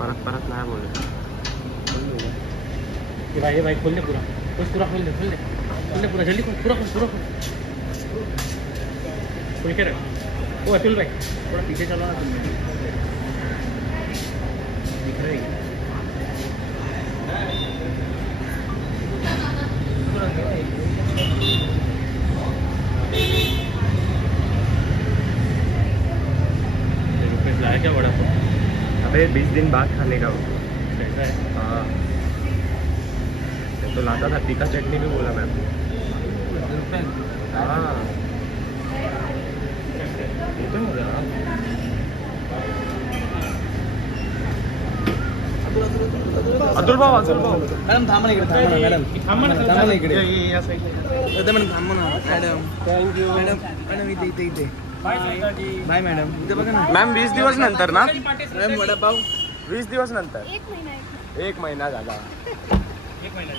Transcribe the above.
परत परत नाही बोलत ये भाई खोल दे पूरा, बस पूरा खोल दे पूरा, जल्दी खोल, पूरा खोल खोल के रख। ओ अतुल भाई थोड़ा पीछे चलो ना तुम, दिख रहा है लाया क्या बड़ा पाव? अबे 20 दिन बाद खाने का वो। ऐसा है। हाँ तो लाता था, तीखा चटनी भी बोला मैं। हाँ ये तो मजा अतुल भाऊ मॅडम थांबा ना इकडे, थांबा ना इकडे या साईडला मॅडम थांबा ना मॅडम, थँक्यू मॅडम इथे बाय मॅडम, इथे बघा ना मॅम 20 दिवस नंतर ना, मॅडम वडापाव 20 दिवस नंतर 1 महिना 1 महिना झाला. 1 महिना